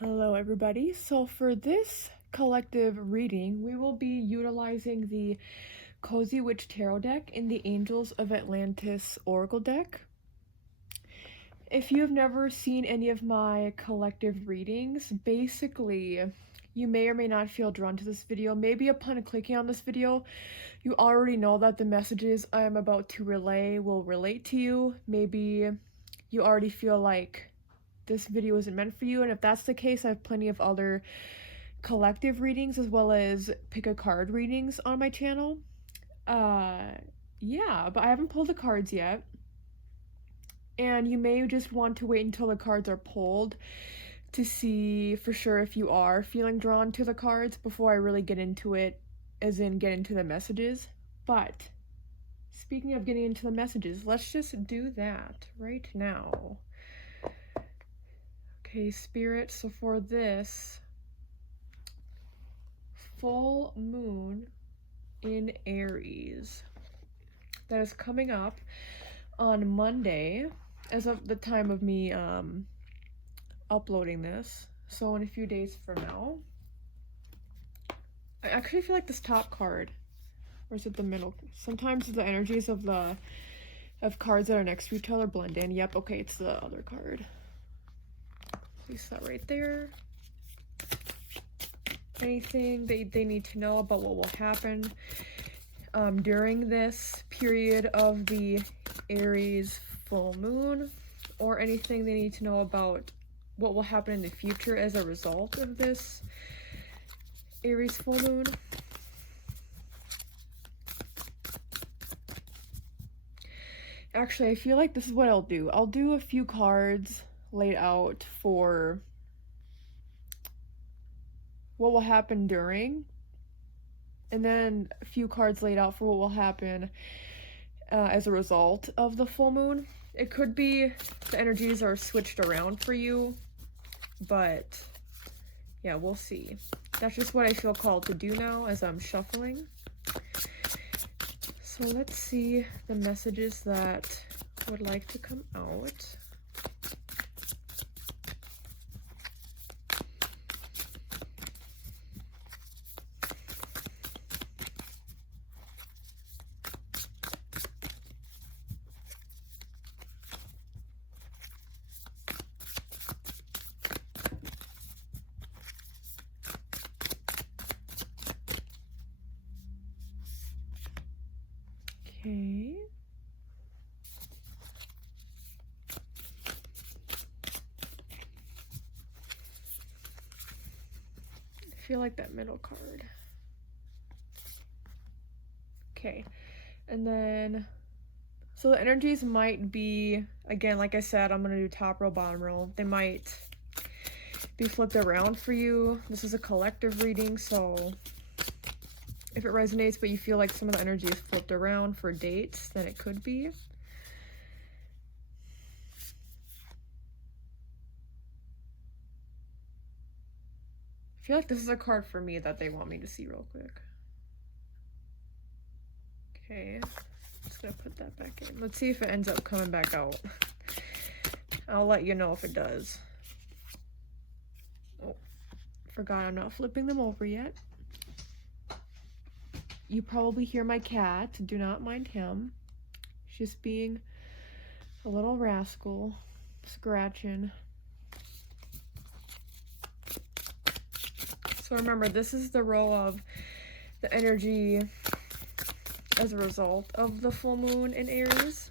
Hello everybody. So for this collective reading, we will be utilizing the Cozy Witch Tarot deck in the Angels of Atlantis Oracle deck. If you have never seen any of my collective readings, basically you may or may not feel drawn to this video. Maybe upon clicking on this video, you already know that the messages I am about to relay will relate to you. Maybe you already feel like this video isn't meant for you, and if that's the case, I have plenty of other collective readings as well as pick a card readings on my channel. Yeah, but I haven't pulled the cards yet, and you may just want to wait until the cards are pulled to see for sure if you are feeling drawn to the cards before I really get into it, as in get into the messages. But speaking of getting into the messages, let's just do that right now. Okay, Spirit, so for this full moon in Aries that is coming up on Monday, as of the time of me uploading this, so in a few days from now. I actually feel like this top card, or is it the middle? Sometimes the energies of cards that are next to each other blend in. Yep, okay, it's the other card. Place that right there. Anything they need to know about what will happen during this period of the Aries full moon, or anything they need to know about what will happen in the future as a result of this Aries full moon. Actually, I feel like this is what I'll do. I'll do a few cards laid out for what will happen during, and then a few cards laid out for what will happen as a result of the full moon. It could be the energies are switched around for you, but yeah, we'll see. That's just what I feel called to do now as I'm shuffling. So let's see the messages that would like to come out. Okay. I feel like that middle card. Okay. And then, so the energies might be, again, like I said, I'm going to do top row, bottom row. They might be flipped around for you. This is a collective reading, so if it resonates but you feel like some of the energy is flipped around for dates, then it could be. I feel like this is a card for me that they want me to see real quick. Okay, just gonna put that back in. Let's see if it ends up coming back out. I'll let you know if it does. Oh, forgot I'm not flipping them over yet. You probably hear my cat. Do not mind him. He's just being a little rascal, scratching. So remember, this is the row of the energy as a result of the full moon in Aries.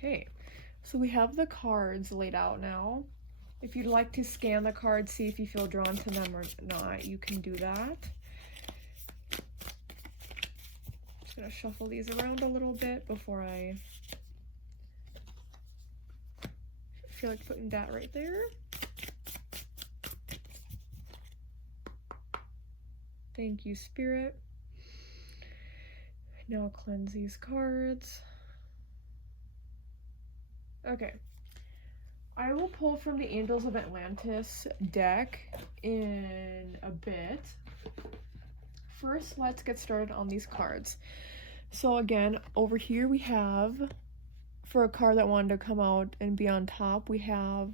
Okay, so we have the cards laid out now. If you'd like to scan the cards, see if you feel drawn to them or not, you can do that. Just gonna shuffle these around a little bit before I feel like putting that right there. Thank you, Spirit. Now cleanse these cards. Okay. I will pull from the Angels of Atlantis deck in a bit. First, let's get started on these cards. So again, over here we have, for a card that wanted to come out and be on top, we have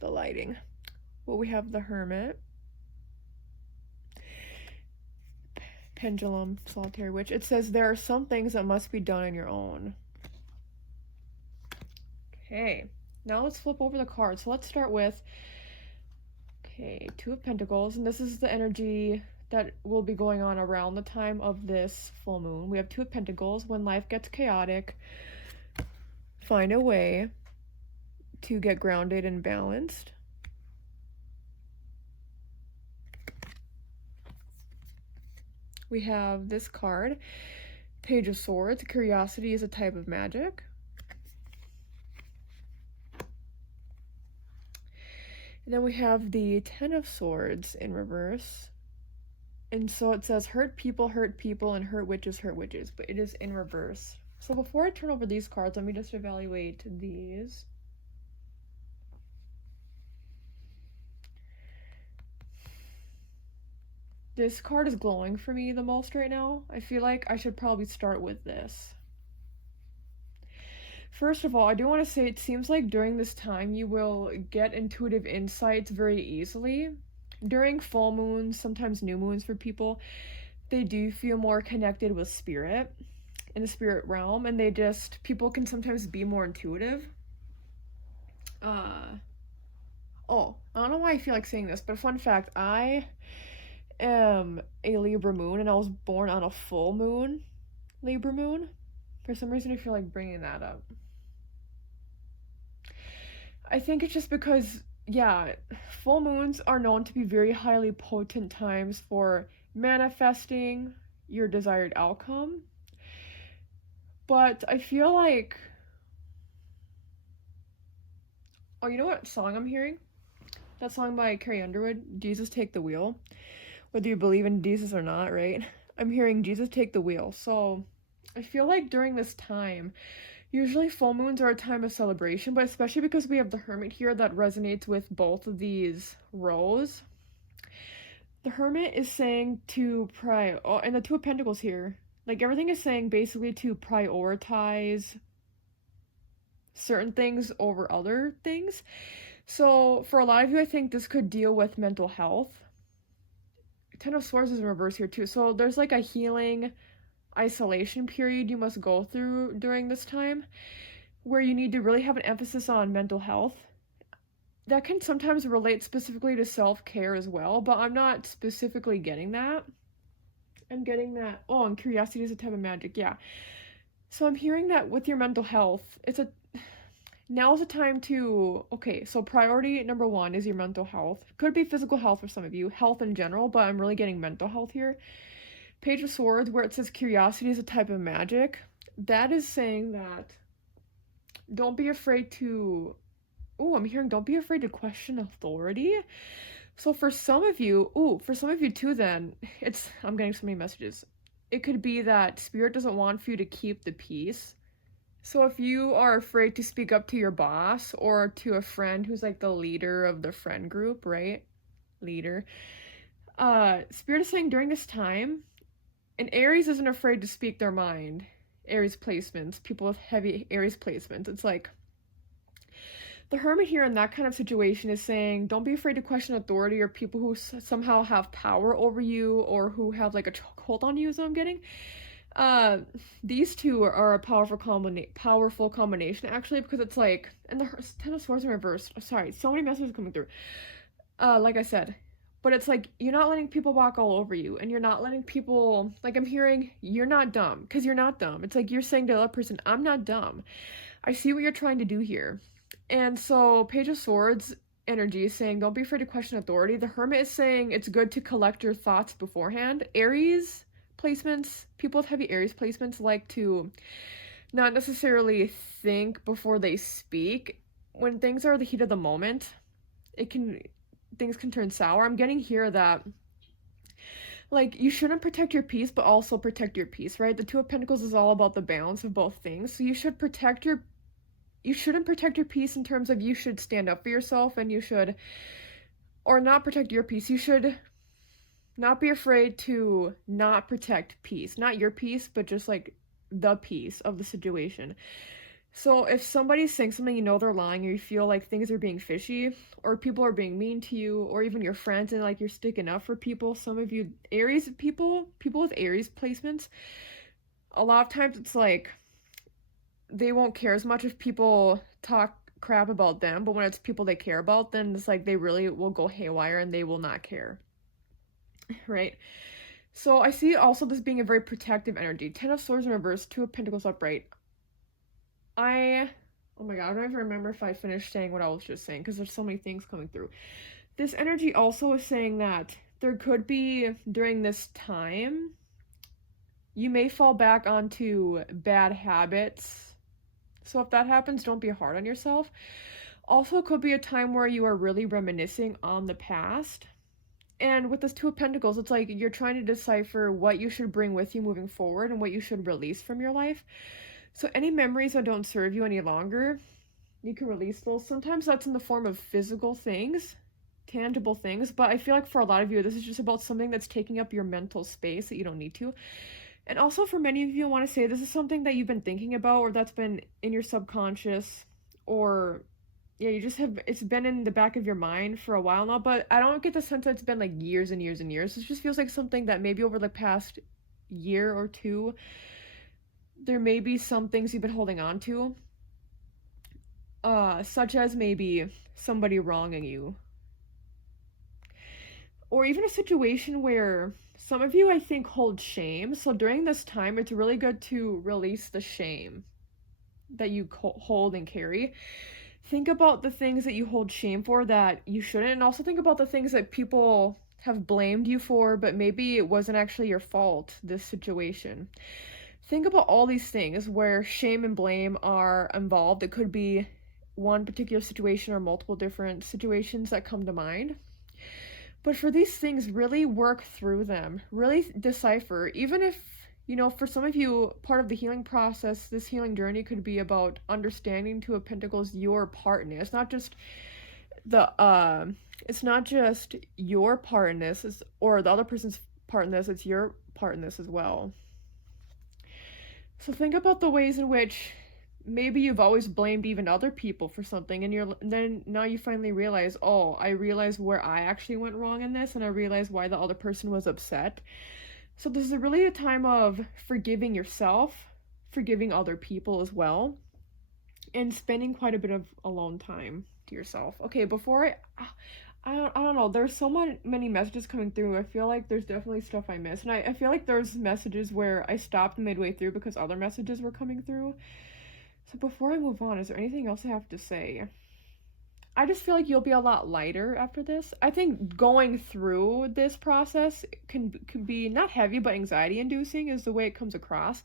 the lighting. Well, we have the Hermit, Pendulum, Solitary Witch. It says there are some things that must be done on your own. Okay, now let's flip over the cards. So let's start with, okay, Two of Pentacles, and this is the energy that will be going on around the time of this full moon. We have Two of Pentacles. When life gets chaotic, find a way to get grounded and balanced. We have this card, Page of Swords. Curiosity is a type of magic. And then we have the Ten of Swords in reverse. And so it says hurt people, and hurt witches, but it is in reverse. So before I turn over these cards, let me just evaluate these. This card is glowing for me the most right now. I feel like I should probably start with this. First of all, I do want to say it seems like during this time you will get intuitive insights very easily. During full moons, sometimes new moons for people, they do feel more connected with spirit, in the spirit realm, and people can sometimes be more intuitive. Oh, I don't know why I feel like saying this, but fun fact, I am a Libra moon, and I was born on a full moon, Libra moon. For some reason, I feel like bringing that up. I think it's just because, yeah, full moons are known to be very highly potent times for manifesting your desired outcome. But I feel like, oh, you know what song I'm hearing? That song by Carrie Underwood, Jesus Take the Wheel. Whether you believe in Jesus or not, right? I'm hearing Jesus Take the Wheel. So I feel like during this time, usually full moons are a time of celebration, but especially because we have the Hermit here that resonates with both of these rows. The Hermit is saying to and the Two of Pentacles here, like everything is saying basically to prioritize certain things over other things. So for a lot of you, I think this could deal with mental health. Ten of Swords is in reverse here too. So there's like a healing isolation period you must go through during this time where you need to really have an emphasis on mental health. That can sometimes relate specifically to self-care as well, but I'm not specifically getting that. I'm getting that, oh, and curiosity is a type of magic, yeah. So I'm hearing that with your mental health, now's the time to, okay, so priority number one is your mental health. Could be physical health for some of you, health in general, but I'm really getting mental health here. Page of Swords, where it says curiosity is a type of magic, that is saying that don't be afraid to, I'm hearing don't be afraid to question authority. So for some of you too then, I'm getting so many messages. It could be that spirit doesn't want for you to keep the peace. So if you are afraid to speak up to your boss or to a friend who's like the leader of the friend group, right? Leader. Spirit is saying during this time, and Aries isn't afraid to speak their mind. Aries placements, people with heavy Aries placements. It's like, the Hermit here in that kind of situation is saying, don't be afraid to question authority or people who somehow have power over you or who have like a chokehold on you, is what I'm getting. These two are a powerful combination actually, because it's like, and the Ten of Swords in reverse. Sorry, so many messages coming through. Like I said, but it's like you're not letting people walk all over you, and you're not letting people, like I'm hearing, you're not dumb, because you're not dumb. It's like you're saying to the other person, I'm not dumb. I see what you're trying to do here. And so Page of Swords energy is saying, don't be afraid to question authority. The Hermit is saying it's good to collect your thoughts beforehand. Aries placements, people with heavy Aries placements like to not necessarily think before they speak. When things are the heat of the moment, things can turn sour. I'm getting here that like, you shouldn't protect your peace, but also protect your peace, right? The Two of Pentacles is all about the balance of both things. So you shouldn't protect your peace in terms of you should stand up for yourself and you should, or not protect your peace. You should not be afraid to not protect peace. Not your peace, but just like the peace of the situation. So if somebody's saying something, you know they're lying, or you feel like things are being fishy, or people are being mean to you, or even your friends, and like you're sticking up for people, some of you Aries people with Aries placements, a lot of times it's like they won't care as much if people talk crap about them, but when it's people they care about, then it's like they really will go haywire and they will not care, right? So I see also this being a very protective energy. 10 of Swords in reverse, 2 of Pentacles upright. Oh my god, I don't even remember if I finished saying what I was just saying because there's so many things coming through. This energy also is saying that there could be, during this time, you may fall back onto bad habits. So if that happens, don't be hard on yourself. Also, it could be a time where you are really reminiscing on the past. And with this Two of Pentacles, it's like you're trying to decipher what you should bring with you moving forward and what you should release from your life. So any memories that don't serve you any longer, you can release those. Sometimes that's in the form of physical things, tangible things, but I feel like for a lot of you, this is just about something that's taking up your mental space that you don't need to. And also for many of you, I want to say this is something that you've been thinking about or that's been in your subconscious, or yeah, you just have, it's been in the back of your mind for a while now, but I don't get the sense that it's been like years and years and years. It just feels like something that maybe over the past year or two, there may be some things you've been holding on to, such as maybe somebody wronging you, or even a situation where some of you, I think, hold shame. So during this time, it's really good to release the shame that you hold and carry. Think about the things that you hold shame for that you shouldn't, and also think about the things that people have blamed you for, but maybe it wasn't actually your fault, this situation. Think about all these things where shame and blame are involved. It could be one particular situation or multiple different situations that come to mind. But for these things, really work through them. Really decipher. Even if, you know, for some of you, part of the healing process, this healing journey could be about understanding Two of Pentacles your part in it. It's not just your part in this, or the other person's part in this, it's your part in this as well. So think about the ways in which maybe you've always blamed even other people for something, and then now you finally realize, oh, I realize where I actually went wrong in this, and I realize why the other person was upset. So this is really a time of forgiving yourself, forgiving other people as well, and spending quite a bit of alone time to yourself. Okay, before I don't know, there's so many messages coming through. I feel like there's definitely stuff I missed. And I feel like there's messages where I stopped midway through because other messages were coming through. So before I move on, is there anything else I have to say? I just feel like you'll be a lot lighter after this. I think going through this process can be not heavy, but anxiety inducing is the way it comes across.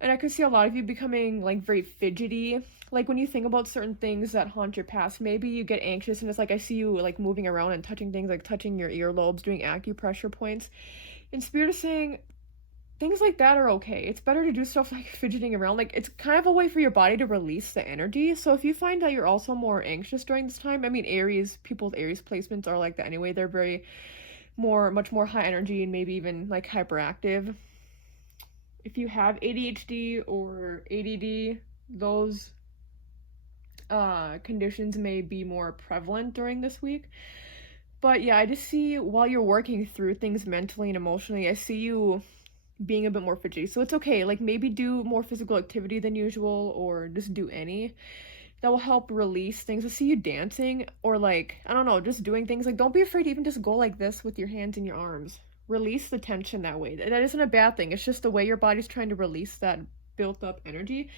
And I could see a lot of you becoming like very fidgety. Like when you think about certain things that haunt your past, maybe you get anxious and it's like I see you like moving around and touching things, like touching your earlobes, doing acupressure points. And Spirit is saying things like that are okay. It's better to do stuff like fidgeting around. Like it's kind of a way for your body to release the energy. So if you find that you're also more anxious during this time, I mean, people with Aries placements are like that anyway. They're much more high energy and maybe even like hyperactive. If you have ADHD or ADD, those conditions may be more prevalent during this week. But yeah, I just see while you're working through things mentally and emotionally, I see you being a bit more fidgety. So it's okay, like maybe do more physical activity than usual, or just do any. That will help release things. I see you dancing, or like, I don't know, just doing things. Like don't be afraid to even just go like this with your hands in your arms. Release the tension that way. That isn't a bad thing. It's just the way your body's trying to release that built up energy.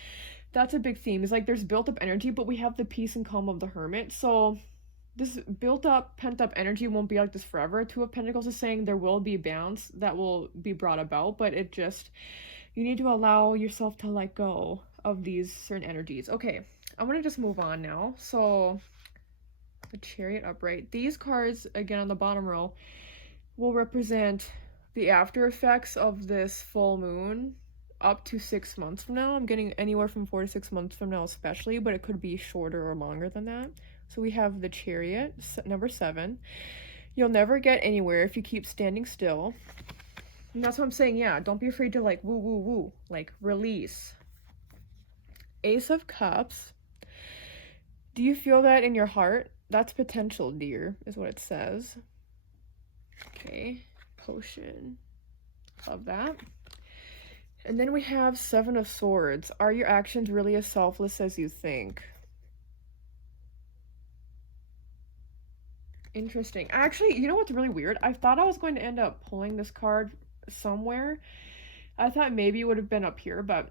That's a big theme. Is like there's built up energy, but we have the peace and calm of the Hermit. So this built up, pent up energy won't be like this forever. Two of Pentacles is saying there will be balance that will be brought about, but you need to allow yourself to let go of these certain energies. Okay, I'm gonna just move on now. So the Chariot upright. These cards, again on the bottom row, will represent the after effects of this full moon up to 6 months from now. I'm getting anywhere from 4 to 6 months from now, especially, but it could be shorter or longer than that. So we have the Chariot, number 7. You'll never get anywhere if you keep standing still. And that's what I'm saying, yeah, don't be afraid to like woo woo woo, like release. Ace of Cups. Do you feel that in your heart? That's potential, dear, is what it says. Okay, potion. Love that. And then we have 7 of Swords. Are your actions really as selfless as you think? Interesting. Actually, you know what's really weird? I thought I was going to end up pulling this card somewhere. I thought maybe it would have been up here, but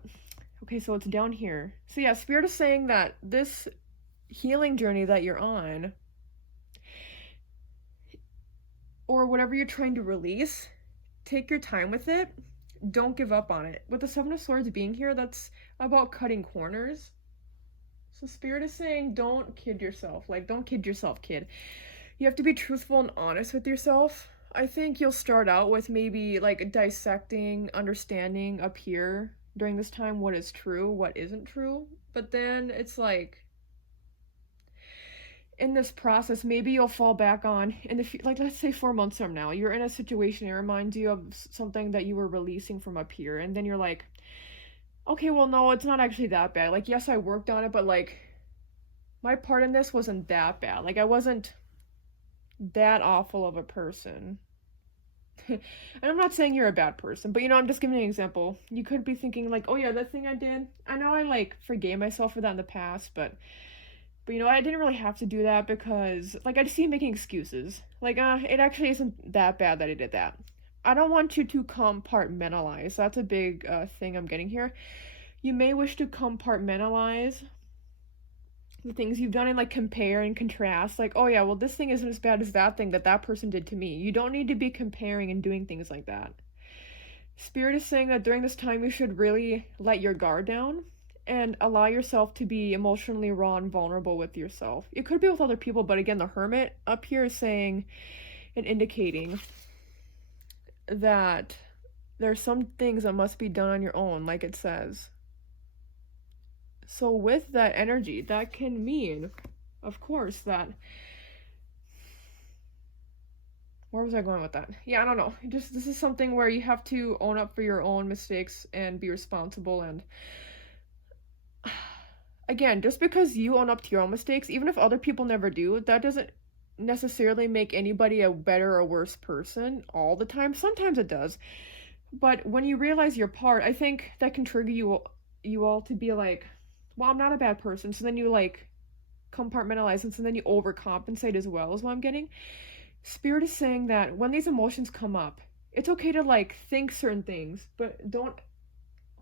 okay, so it's down here. So yeah, Spirit is saying that this healing journey that you're on, or whatever you're trying to release, take your time with it. Don't give up on it. With the 7 of Swords being here, that's about cutting corners. So Spirit is saying, don't kid yourself. Like, don't kid yourself, kid. You have to be truthful and honest with yourself. I think you'll start out with maybe like dissecting, understanding up here during this time what is true, what isn't true. But then it's like, in this process, maybe you'll fall back on, like let's say 4 months from now, you're in a situation, it reminds you of something that you were releasing from up here, and then you're like, okay, well, no, it's not actually that bad. Like, yes, I worked on it, but like, my part in this wasn't that bad. Like, I wasn't that awful of a person. And I'm not saying you're a bad person, but I'm just giving you an example. You could be thinking like, oh yeah, that thing I did, I know I like forgave myself for that in the past, but I didn't really have to do that because like I just see you making excuses. Like, it actually isn't that bad that I did that. I don't want you to compartmentalize. That's a big thing I'm getting here. You may wish to compartmentalize the things you've done and like compare and contrast. Like, oh yeah, well, this thing isn't as bad as that thing that person did to me. You don't need to be comparing and doing things like that. Spirit is saying that during this time you should really let your guard down and allow yourself to be emotionally raw and vulnerable with yourself. It could be with other people, but again, the Hermit up here is saying and indicating that there's some things that must be done on your own, like it says. So with that energy, that can mean, of course, that... Where was I going with that? Yeah, I don't know. This is something where you have to own up for your own mistakes and be responsible. And again, just because you own up to your own mistakes, even if other people never do, that doesn't necessarily make anybody a better or worse person all the time. Sometimes it does. But when you realize your part, I think that can trigger you all to be like, well, I'm not a bad person. So then you like compartmentalize, and so then you overcompensate as well, is what I'm getting. Spirit is saying that when these emotions come up, it's okay to like think certain things, but don't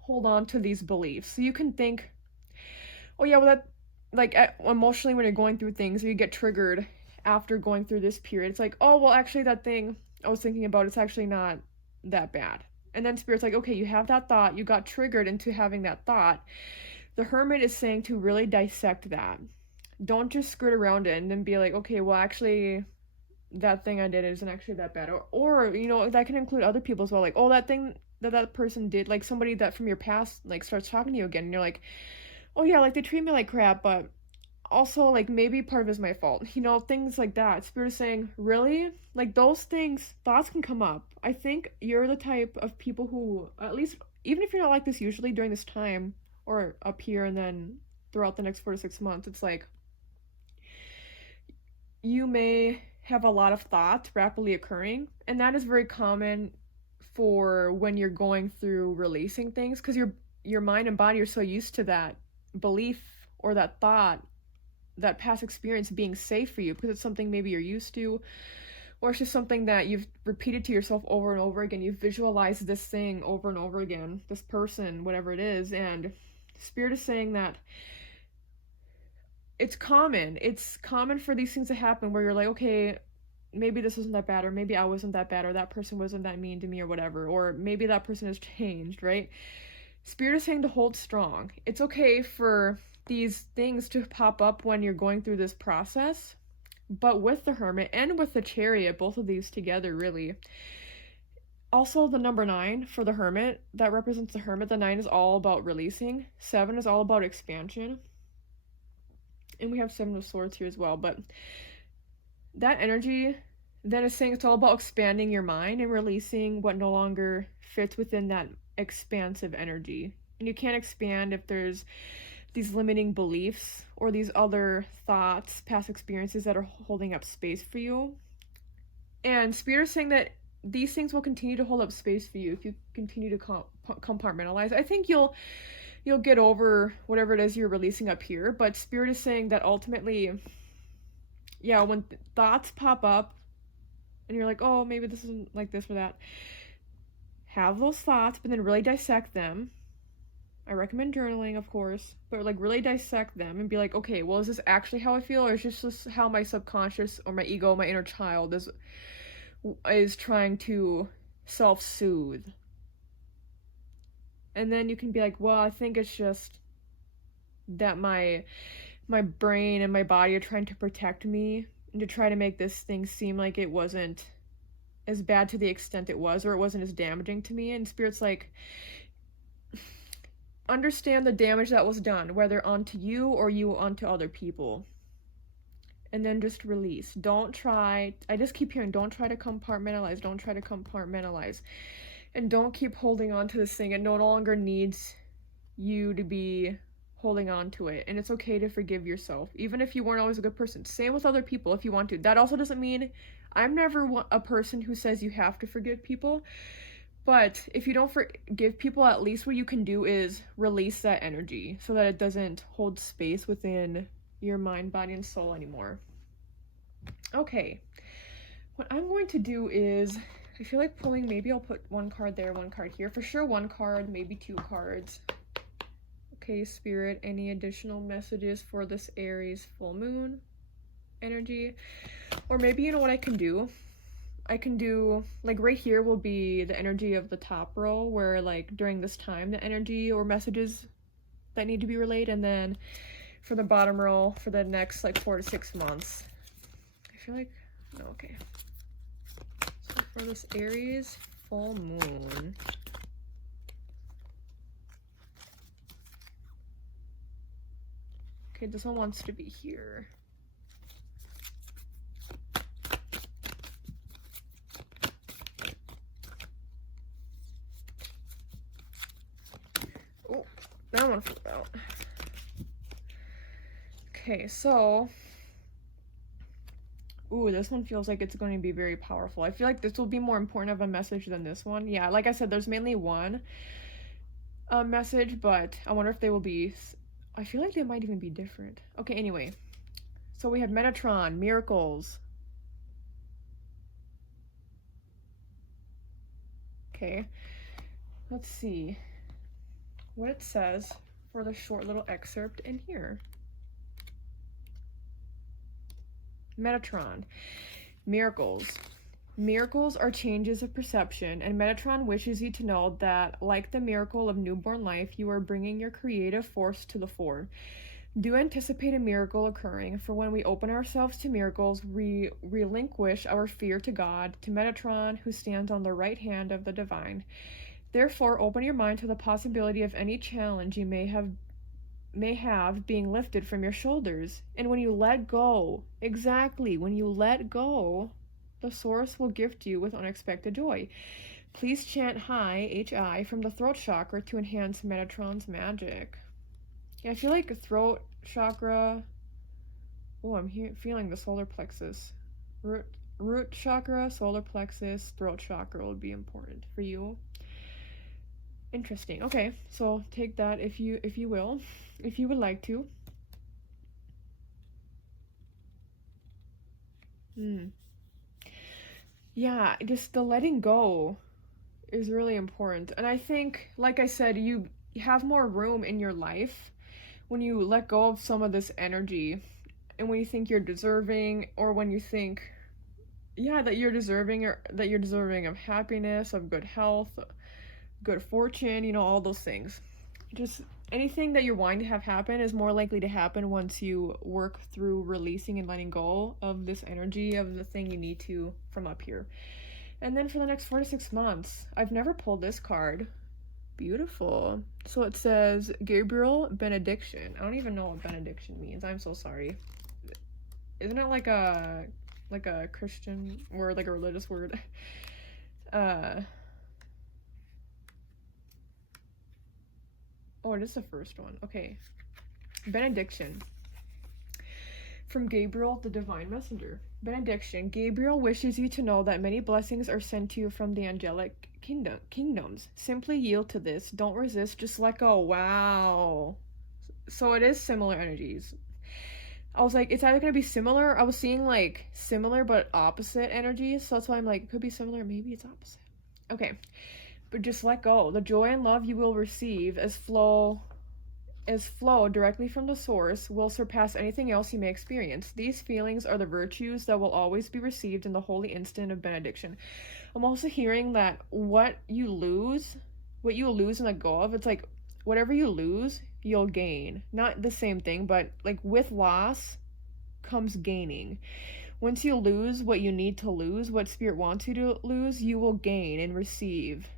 hold on to these beliefs. So you can think, oh yeah, well, that like emotionally when you're going through things, or you get triggered after going through this period, it's like, oh well, actually that thing I was thinking about, it's actually not that bad. And then Spirit's like, okay, you have that thought, you got triggered into having that thought. The Hermit is saying to really dissect that. Don't just skirt around it and then be like, okay, well, actually, that thing I did isn't actually that bad. Or that can include other people as well. Like, oh, that thing that person did, like somebody that from your past, like, starts talking to you again, and you're like, oh, yeah, like, they treat me like crap, but also, like, maybe part of it is my fault. Things like that. Spirit is saying, really? Like, those things, thoughts can come up. I think you're the type of people who, at least, even if you're not like this usually during this time, or up here and then throughout the next 4 to 6 months, it's like you may have a lot of thoughts rapidly occurring, and that is very common for when you're going through releasing things, because your mind and body are so used to that belief or that thought, that past experience being safe for you, because it's something maybe you're used to, or it's just something that you've repeated to yourself over and over again. You've visualized this thing over and over again, this person, whatever it is. And Spirit is saying that it's common for these things to happen where you're like, okay, maybe this wasn't that bad, or maybe I wasn't that bad, or that person wasn't that mean to me, or whatever, or maybe that person has changed, right? Spirit is saying to hold strong. It's okay for these things to pop up when you're going through this process, but with the Hermit and with the Chariot, both of these together, really, Also, the number 9 for the Hermit, that represents the Hermit. The 9 is all about releasing. 7 is all about expansion. And we have 7 of Swords here as well. But that energy then is saying it's all about expanding your mind and releasing what no longer fits within that expansive energy. And you can't expand if there's these limiting beliefs or these other thoughts, past experiences that are holding up space for you. And Spirit is saying that these things will continue to hold up space for you if you continue to compartmentalize. I think you'll get over whatever it is you're releasing up here, but Spirit is saying that ultimately, yeah, when thoughts pop up and you're like, oh, maybe this isn't like this or that, have those thoughts, but then really dissect them. I recommend journaling, of course, but like really dissect them and be like, okay, well, is this actually how I feel, or is this how my subconscious or my ego, my inner child is trying to self-soothe? And then you can be like, well, I think it's just that my brain and my body are trying to protect me and to try to make this thing seem like it wasn't as bad to the extent it was, or it wasn't as damaging to me. And Spirit's like, understand the damage that was done, whether onto you or you onto other people. And then just release. Don't try, I just keep hearing, don't try to compartmentalize, don't try to compartmentalize. And don't keep holding on to this thing. It no longer needs you to be holding on to it. And it's okay to forgive yourself, even if you weren't always a good person. Same with other people if you want to. That also doesn't mean, I'm never a person who says you have to forgive people. But if you don't forgive people, at least what you can do is release that energy so that it doesn't hold space within your mind, body, and soul anymore. Okay, what I'm going to do is, I feel like pulling, maybe I'll put one card there, one card here. For sure one card, maybe 2 cards. Okay, Spirit, any additional messages for this Aries full moon energy? Or maybe, you know what I can do? I can do, like right here will be the energy of the top row, where like during this time the energy or messages that need to be relayed, and then for the bottom row for the next like 4 to 6 months. I feel like, no, okay. So for this Aries full moon, okay, this one wants to be here. Oh, that one flew out. Okay, so, ooh, this one feels like it's going to be very powerful. I feel like this will be more important of a message than this one. Yeah, like I said, there's mainly one message, but I wonder if they will be, I feel like they might even be different. Okay, anyway, so we have Metatron, miracles. Okay, let's see what it says for the short little excerpt in here. Metatron, miracles. Miracles are changes of perception, and Metatron wishes you to know that, like the miracle of newborn life, you are bringing your creative force to the fore. Do anticipate a miracle occurring, for when we open ourselves to miracles, we relinquish our fear to God, to Metatron, who stands on the right hand of the divine. Therefore, open your mind to the possibility of any challenge you may have being lifted from your shoulders. And when you let go, exactly, when you let go, the source will gift you with unexpected joy. Please chant Hi, H-I, from the throat chakra to enhance Metatron's magic. Yeah, I feel like a throat chakra. Oh, I'm feeling the solar plexus. Root chakra, solar plexus, throat chakra would be important for you. Interesting. Okay, so take that if you will, if you would like to. Yeah, just the letting go is really important. And I think, like I said, you have more room in your life when you let go of some of this energy, and when you think you're deserving, or when you think, yeah, that you're deserving, or that you're deserving of happiness, of good health, good fortune, you know, all those things. Just anything that you're wanting to have happen is more likely to happen once you work through releasing and letting go of this energy of the thing you need to from up here. And then for the next 4 to 6 months, I've never pulled this card. Beautiful. So it says Gabriel benediction. I don't even know what benediction means. I'm so sorry. Isn't it like a Christian word, like a religious word? Oh, it is the first one. Okay. Benediction. From Gabriel, the divine messenger. Benediction. Gabriel wishes you to know that many blessings are sent to you from the angelic kingdoms. Simply yield to this. Don't resist. Just let go. Wow. So it is similar energies. I was like, it's either going to be similar. I was seeing like similar but opposite energies. So that's why I'm like, it could be similar. Maybe it's opposite. Okay. But just let go. The joy and love you will receive as flow directly from the source will surpass anything else you may experience. These feelings are the virtues that will always be received in the holy instant of benediction. I'm also hearing that what you lose and let go of, it's like whatever you lose, you'll gain. Not the same thing, but like with loss comes gaining. Once you lose what you need to lose, what spirit wants you to lose, you will gain and receive.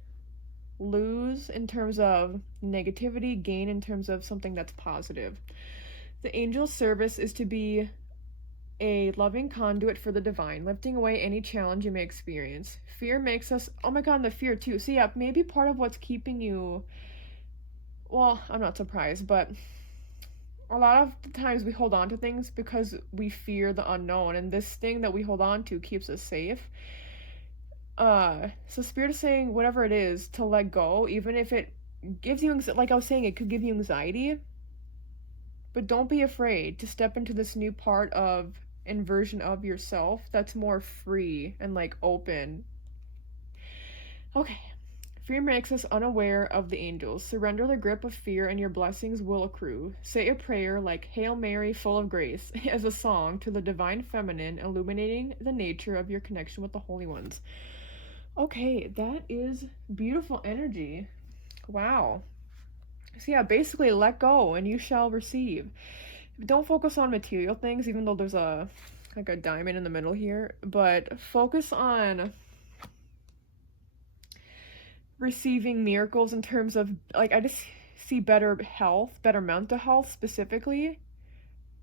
Lose in terms of negativity, gain in terms of something that's positive. The angel's service is to be a loving conduit for the divine, lifting away any challenge you may experience. Fear makes us, oh my god, and the fear too. So yeah, maybe part of what's keeping you, well, I'm not surprised, but a lot of the times we hold on to things because we fear the unknown, and this thing that we hold on to keeps us safe. So Spirit is saying whatever it is to let go, even if it gives you, like I was saying, it could give you anxiety, but don't be afraid to step into this new part of and version of yourself that's more free and like open. Okay. Fear makes us unaware of the angels. Surrender the grip of fear and your blessings will accrue. Say a prayer like Hail Mary, full of grace, as a song to the divine feminine, illuminating the nature of your connection with the holy ones. Okay, that is beautiful energy. Wow. So yeah, basically let go and you shall receive. Don't focus on material things, even though there's a diamond in the middle here, but focus on receiving miracles in terms of, like, I just see better health, better mental health specifically,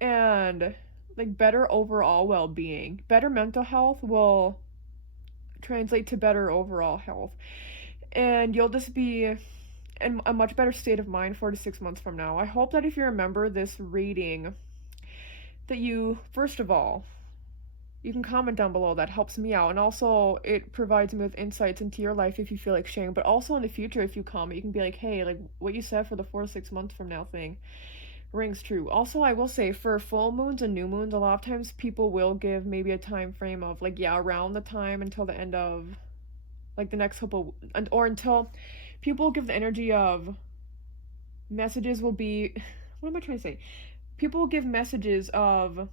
and like better overall well-being. Better mental health will translate to better overall health, and you'll just be in a much better state of mind 4 to 6 months from now. I hope that if you remember this reading, that you, first of all, you can comment down below. That helps me out, and also it provides me with insights into your life if you feel like sharing. But also in the future, if you comment, you can be like, hey, like what you said for the 4 to 6 months from now thing rings true. Also, I will say for full moons and new moons, a lot of times people will give maybe a time frame of like, yeah, around the time until the end of like the next couple, or until people give the energy of messages will be, what am I trying to say? People will give messages of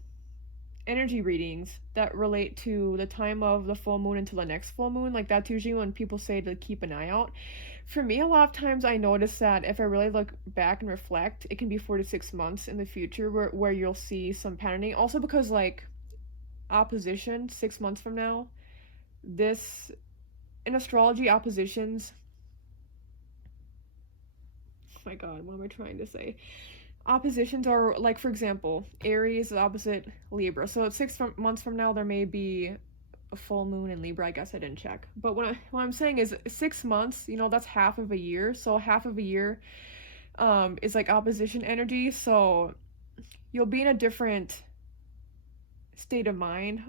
energy readings that relate to the time of the full moon until the next full moon. Like that's usually when people say to keep an eye out. For me, a lot of times I notice that if I really look back and reflect, it can be 4 to 6 months in the future where you'll see some patterning. Also because like opposition 6 months from now, this in astrology, oppositions, oh my god, what am I trying to say? Oppositions are like, for example, Aries is opposite Libra. So 6 months from now, there may be a full moon in Libra. I guess I didn't check. But what I'm saying is 6 months, you know, that's half of a year. So half of a year is like opposition energy. So you'll be in a different state of mind,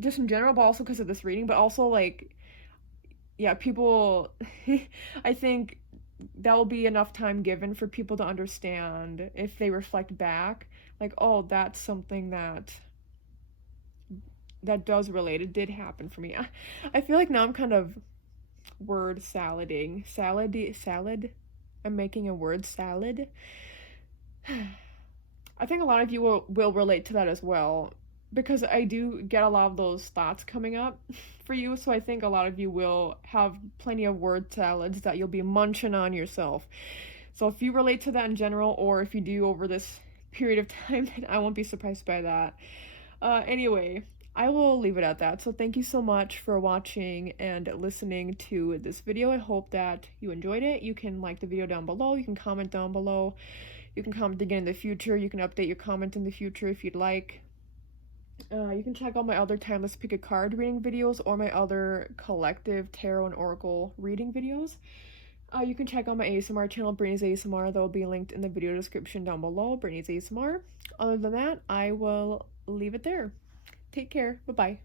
just in general, but also because of this reading. But also like, yeah, people, I think that will be enough time given for people to understand if they reflect back, like, oh, that's something that does relate. It did happen for me. I feel like now I'm kind of word salading. Salad? I'm making a word salad. I think a lot of you will relate to that as well, because I do get a lot of those thoughts coming up for you, so I think a lot of you will have plenty of word salads that you'll be munching on yourself. So if you relate to that in general, or if you do over this period of time, I won't be surprised by that. Anyway, I will leave it at that. So thank you so much for watching and listening to this video. I hope that you enjoyed it. You can like the video down below. You can comment down below. You can comment again in the future. You can update your comment in the future if you'd like. You can check out my other timeless pick a card reading videos or my other collective tarot and oracle reading videos. You can check out my ASMR channel, Brittney's ASMR. That will be linked in the video description down below, Brittney's ASMR. Other than that, I will leave it there. Take care. Bye-bye.